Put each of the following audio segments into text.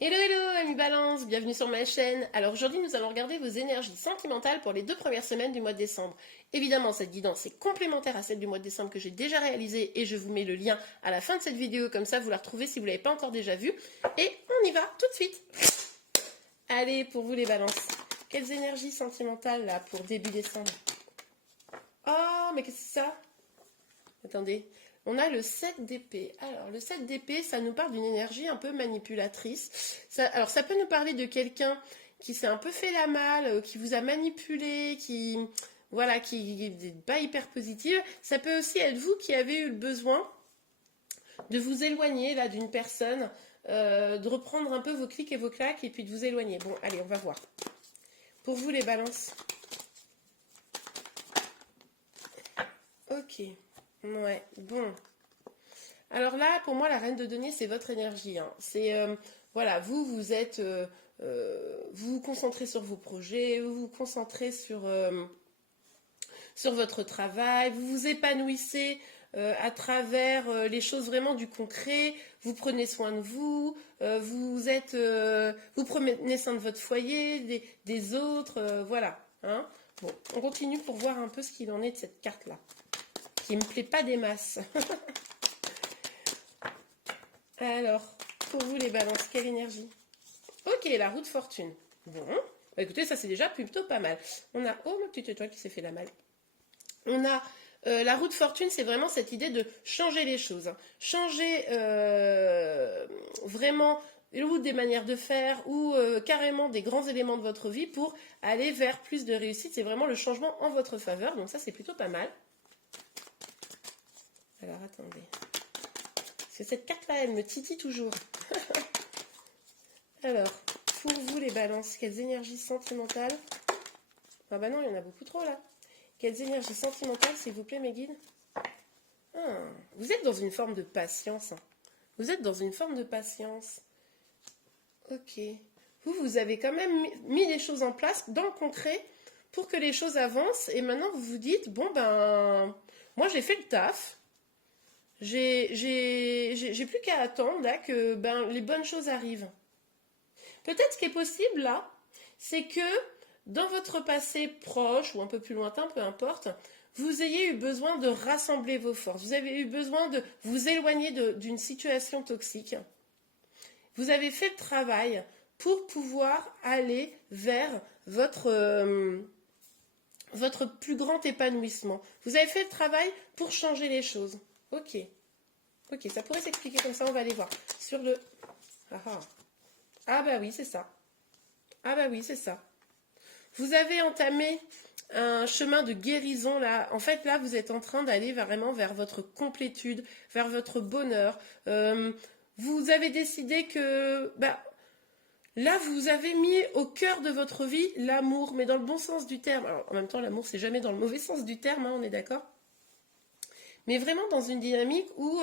Hello hello amis Balance, bienvenue sur ma chaîne. Alors aujourd'hui nous allons regarder vos énergies sentimentales pour les 2 premières semaines du mois de décembre. Évidemment cette guidance est complémentaire à celle du mois de décembre que j'ai déjà réalisée et je vous mets le lien à la fin de cette vidéo, comme ça vous la retrouvez si vous ne l'avez pas encore déjà vue. Et on y va tout de suite. Allez, pour vous les balances, quelles énergies sentimentales là pour début décembre? Oh mais qu'est-ce que c'est ça? Attendez, on a le 7 d'épée. Alors, le 7 d'épée, ça nous parle d'une énergie un peu manipulatrice. Alors, ça peut nous parler de quelqu'un qui s'est un peu fait la malle, qui vous a manipulé, voilà, qui n'est pas hyper positive. Ça peut aussi être vous qui avez eu le besoin de vous éloigner là d'une personne, de reprendre un peu vos clics et vos claques et puis de vous éloigner. Bon, allez, on va voir. Pour vous, les balances. Ok. Ouais, bon. Alors là, pour moi, la reine de denier, c'est votre énergie. Hein. C'est, voilà, vous êtes, vous vous concentrez sur vos projets, vous vous concentrez sur votre travail, vous vous épanouissez à travers les choses vraiment du concret, vous prenez soin de vous, vous prenez soin de votre foyer, des autres, voilà. Hein. Bon, on continue pour voir un peu ce qu'il en est de cette carte-là, qui me plaît pas des masses. Alors, pour vous les balances, quelle énergie? Ok, la roue de fortune. Bon, bah écoutez, ça c'est déjà plutôt pas mal. On a, oh ma petite étoile qui s'est fait la malle. On a la roue de fortune, c'est vraiment cette idée de changer les choses. Hein. Changer vraiment ou des manières de faire ou carrément des grands éléments de votre vie pour aller vers plus de réussite. C'est vraiment le changement en votre faveur. Donc ça, c'est plutôt pas mal. Alors, attendez. Parce que cette carte-là, elle me titille toujours. Alors, pour vous les balances, quelles énergies sentimentales? Ah bah non, il y en a beaucoup trop là. Quelles énergies sentimentales, s'il vous plaît, mes guides? Ah, vous êtes dans une forme de patience. Hein. Vous êtes dans une forme de patience. Ok. Vous avez quand même mis des choses en place dans le concret pour que les choses avancent. Et maintenant, vous vous dites, bon ben, moi j'ai fait le taf. J'ai plus qu'à attendre là que ben, les bonnes choses arrivent. Peut-être ce qui est possible là, c'est que dans votre passé proche ou un peu plus lointain, peu importe, vous ayez eu besoin de rassembler vos forces. Vous avez eu besoin de vous éloigner d'une situation toxique. Vous avez fait le travail pour pouvoir aller vers votre plus grand épanouissement. Vous avez fait le travail pour changer les choses. Ok. Ok, ça pourrait s'expliquer comme ça, on va aller voir. Sur le... Ah, ah. Ah bah oui, c'est ça. Ah bah oui, c'est ça. Vous avez entamé un chemin de guérison là. En fait, là, vous êtes en train d'aller vraiment vers votre complétude, vers votre bonheur. Vous avez décidé que, bah, là, vous avez mis au cœur de votre vie l'amour, mais dans le bon sens du terme. Alors, en même temps, l'amour, c'est jamais dans le mauvais sens du terme, hein, on est d'accord? Mais vraiment dans une dynamique où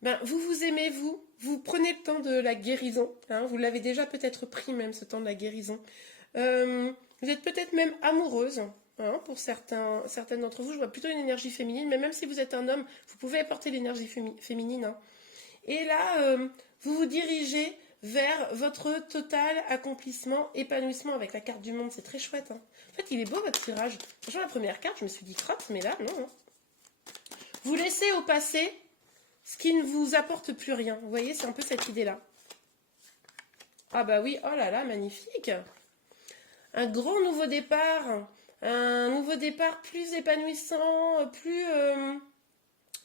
ben, vous vous aimez, vous prenez le temps de la guérison. Hein, vous l'avez déjà peut-être pris même, ce temps de la guérison. Vous êtes peut-être même amoureuse. Hein, pour certaines d'entre vous, je vois plutôt une énergie féminine, mais même si vous êtes un homme, vous pouvez apporter l'énergie féminine. Hein. Et là, vous vous dirigez vers votre total accomplissement, épanouissement avec la carte du monde. C'est très chouette. Hein. En fait, il est beau votre tirage. Franchement, la première carte, je me suis dit crotte, mais là, non. Hein. Vous laissez au passé ce qui ne vous apporte plus rien. Vous voyez, c'est un peu cette idée-là. Ah bah oui, oh là là, magnifique. Un grand nouveau départ. Un nouveau départ plus épanouissant, plus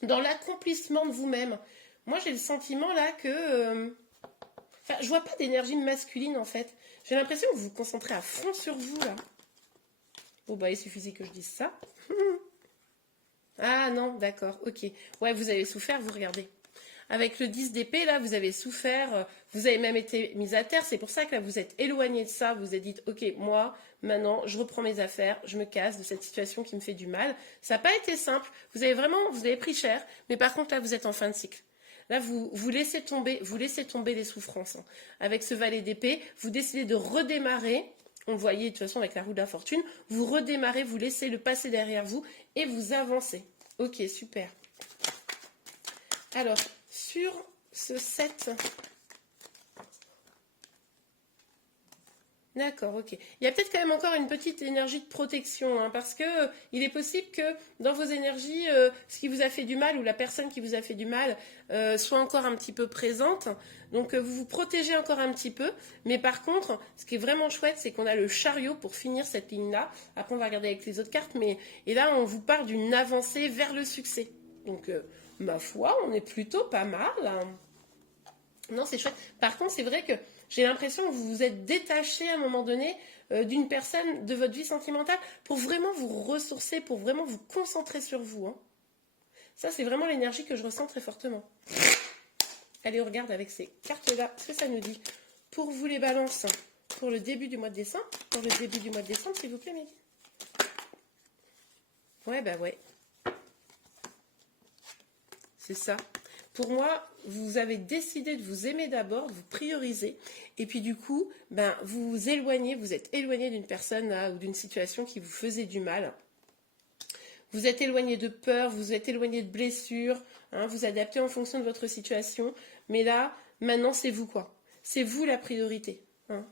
dans l'accomplissement de vous-même. Moi, j'ai le sentiment là que... Enfin, je vois pas d'énergie masculine en fait. J'ai l'impression que vous vous concentrez à fond sur vous là. Bon bah, il suffisait que je dise ça. Ah non, d'accord, ok. Ouais, vous avez souffert, vous regardez. Avec le 10 d'épée, là, vous avez souffert, vous avez même été mise à terre. C'est pour ça que là, vous êtes éloigné de ça. Vous vous êtes dit, ok, moi, maintenant, je reprends mes affaires, je me casse de cette situation qui me fait du mal. Ça n'a pas été simple. Vous avez pris cher. Mais par contre, là, vous êtes en fin de cycle. Là, vous laissez tomber les souffrances. Hein. Avec ce valet d'épée, vous décidez de redémarrer. On le voyait de toute façon avec la roue de la fortune. Vous redémarrez, vous laissez le passé derrière vous et vous avancez. Ok, super. Alors, sur ce 7, D'accord, ok. Il y a peut-être quand même encore une petite énergie de protection, hein, parce que il est possible que dans vos énergies, ce qui vous a fait du mal ou la personne qui vous a fait du mal soit encore un petit peu présente. Donc vous vous protégez encore un petit peu. Mais par contre, ce qui est vraiment chouette, c'est qu'on a le chariot pour finir cette ligne-là. Après, on va regarder avec les autres cartes, mais et là, on vous parle d'une avancée vers le succès. Donc, ma foi, on est plutôt pas mal, hein. Non, c'est chouette. Par contre, c'est vrai que j'ai l'impression que vous vous êtes détaché à un moment donné d'une personne de votre vie sentimentale pour vraiment vous ressourcer, pour vraiment vous concentrer sur vous, hein. Ça, c'est vraiment l'énergie que je ressens très fortement. Allez, on regarde avec ces cartes-là ce que ça nous dit. Pour vous les balances, pour le début du mois de décembre, pour le début du mois de décembre, s'il vous plaît, Mehdi. Ouais, bah ouais. C'est ça. Pour moi, vous avez décidé de vous aimer d'abord, de vous prioriser, et puis du coup, ben, vous vous éloignez, vous êtes éloigné d'une personne là, ou d'une situation qui vous faisait du mal. Vous êtes éloigné de peur, vous êtes éloigné de blessures, hein, vous adaptez en fonction de votre situation, mais là, maintenant, c'est vous quoi. C'est vous la priorité, hein.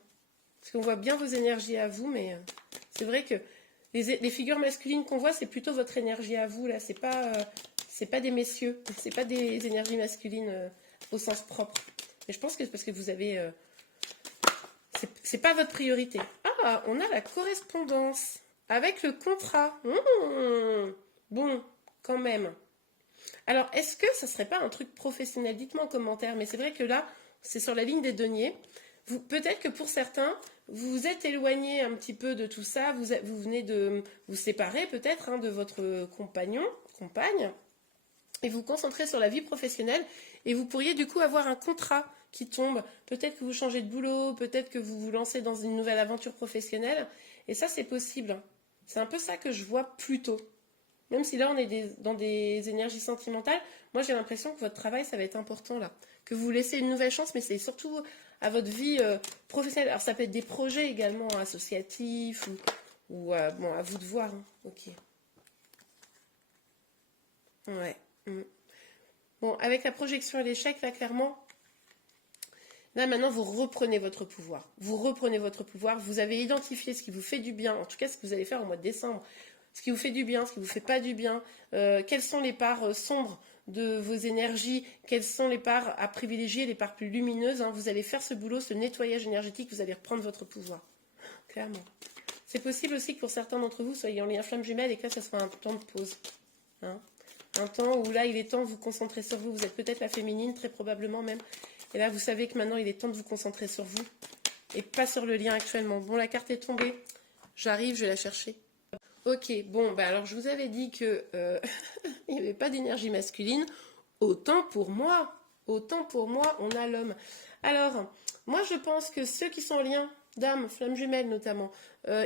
Parce qu'on voit bien vos énergies à vous, mais c'est vrai que les figures masculines qu'on voit, c'est plutôt votre énergie à vous, là, c'est pas des messieurs, c'est pas des énergies masculines au sens propre. Et je pense que c'est parce que vous avez... c'est pas votre priorité. Ah, on a la correspondance avec le contrat. Bon, quand même. Alors, est-ce que ça serait pas un truc professionnel? Dites-moi en commentaire, mais c'est vrai que là, c'est sur la ligne des deniers. Peut-être que pour certains, vous vous êtes éloigné un petit peu de tout ça, vous venez de vous séparer peut-être hein, de votre compagnon, compagne, et vous concentrez sur la vie professionnelle, et vous pourriez du coup avoir un contrat qui tombe. Peut-être que vous changez de boulot, peut-être que vous vous lancez dans une nouvelle aventure professionnelle, et ça c'est possible. C'est un peu ça que je vois plutôt. Même si là on est dans des énergies sentimentales, moi j'ai l'impression que votre travail ça va être important là. Que vous laissez une nouvelle chance, mais c'est surtout à votre vie professionnelle. Alors ça peut être des projets également associatifs ou bon, à vous de voir, hein. Ok. Ouais. Bon, avec la projection à l'échec, là clairement, là maintenant vous reprenez votre pouvoir. Vous reprenez votre pouvoir. Vous avez identifié ce qui vous fait du bien, en tout cas ce que vous allez faire au mois de décembre. Ce qui vous fait du bien, ce qui vous fait pas du bien, quelles sont les parts sombres de vos énergies, quelles sont les parts à privilégier, les parts plus lumineuses, hein. Vous allez faire ce boulot, ce nettoyage énergétique, vous allez reprendre votre pouvoir. Clairement. C'est possible aussi que pour certains d'entre vous, soyez en lien flamme jumelle et que là, ça soit un temps de pause, hein. Un temps où là, il est temps de vous concentrer sur vous. Vous êtes peut-être la féminine, très probablement même. Et là, vous savez que maintenant, il est temps de vous concentrer sur vous et pas sur le lien actuellement. Bon, la carte est tombée. J'arrive, je vais la chercher. Ok, bon, bah alors je vous avais dit que il n'y avait pas d'énergie masculine. Autant pour moi, on a l'homme. Alors, moi je pense que ceux qui sont en lien, dames, flammes jumelles notamment,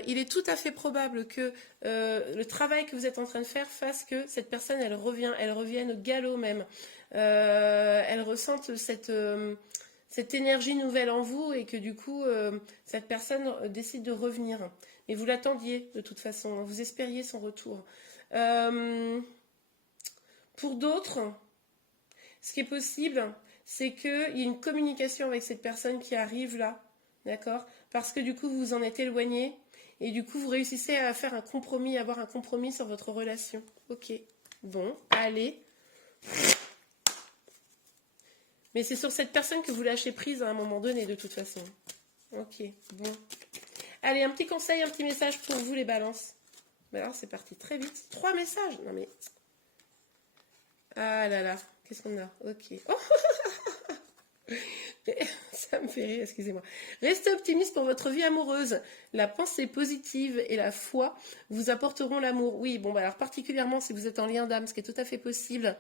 il est tout à fait probable que le travail que vous êtes en train de faire fasse que cette personne, elle revienne au galop même. Elle ressente cette énergie nouvelle en vous et que du coup, cette personne décide de revenir. Mais vous l'attendiez de toute façon, vous espériez son retour. Pour d'autres, ce qui est possible, c'est qu'il y ait une communication avec cette personne qui arrive là, d'accord? Parce que du coup, vous vous en êtes éloigné et du coup, vous réussissez à faire un compromis, à avoir un compromis sur votre relation. Ok, bon, allez. Mais c'est sur cette personne que vous lâchez prise à un moment donné, de toute façon. Ok, bon. Allez, un petit conseil, un petit message pour vous, les balances. Ben alors, c'est parti très vite. 3 messages. Non, mais... Ah là là, qu'est-ce qu'on a? Ok. Oh ça me fait rire, excusez-moi. Restez optimiste pour votre vie amoureuse. La pensée positive et la foi vous apporteront l'amour. Oui, bon, bah alors particulièrement si vous êtes en lien d'âme, ce qui est tout à fait possible.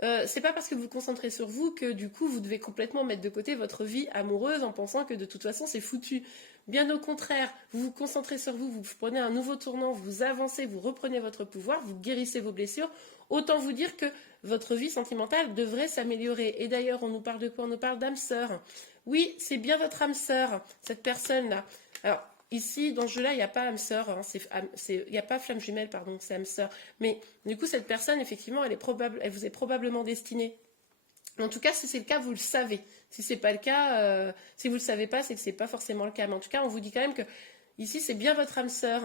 C'est pas parce que vous vous concentrez sur vous que du coup vous devez complètement mettre de côté votre vie amoureuse en pensant que de toute façon c'est foutu. Bien au contraire, vous vous concentrez sur vous, vous prenez un nouveau tournant, vous avancez, vous reprenez votre pouvoir, vous guérissez vos blessures. Autant vous dire que votre vie sentimentale devrait s'améliorer. Et d'ailleurs, on nous parle de quoi? On nous parle d'âme sœur. Oui, c'est bien votre âme sœur, cette personne-là. Alors, ici, dans ce jeu-là, il n'y a pas âme sœur, hein, il n'y a pas flamme jumelle, pardon, c'est âme sœur. Mais du coup, cette personne, effectivement, elle vous est probablement destinée. En tout cas, si c'est le cas, vous le savez. Si c'est pas le cas, si vous le savez pas, c'est que c'est pas forcément le cas. Mais en tout cas, on vous dit quand même que ici, c'est bien votre âme sœur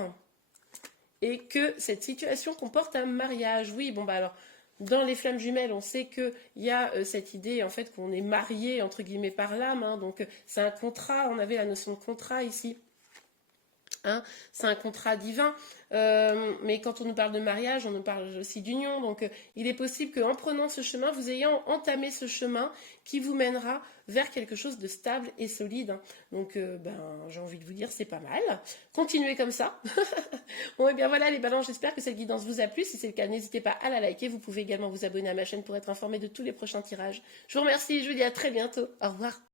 et que cette situation comporte un mariage. Oui, bon bah alors, dans les flammes jumelles, on sait qu'il y a cette idée en fait qu'on est marié entre guillemets par l'âme, hein, donc c'est un contrat, on avait la notion de contrat ici. Hein, c'est un contrat divin, mais quand on nous parle de mariage, on nous parle aussi d'union. Donc, il est possible qu'en prenant ce chemin, vous ayez entamé ce chemin qui vous mènera vers quelque chose de stable et solide. Hein. Donc, j'ai envie de vous dire, c'est pas mal. Continuez comme ça. Bon, et bien voilà les balances, j'espère que cette guidance vous a plu. Si c'est le cas, n'hésitez pas à la liker. Vous pouvez également vous abonner à ma chaîne pour être informé de tous les prochains tirages. Je vous remercie, je vous dis à très bientôt. Au revoir.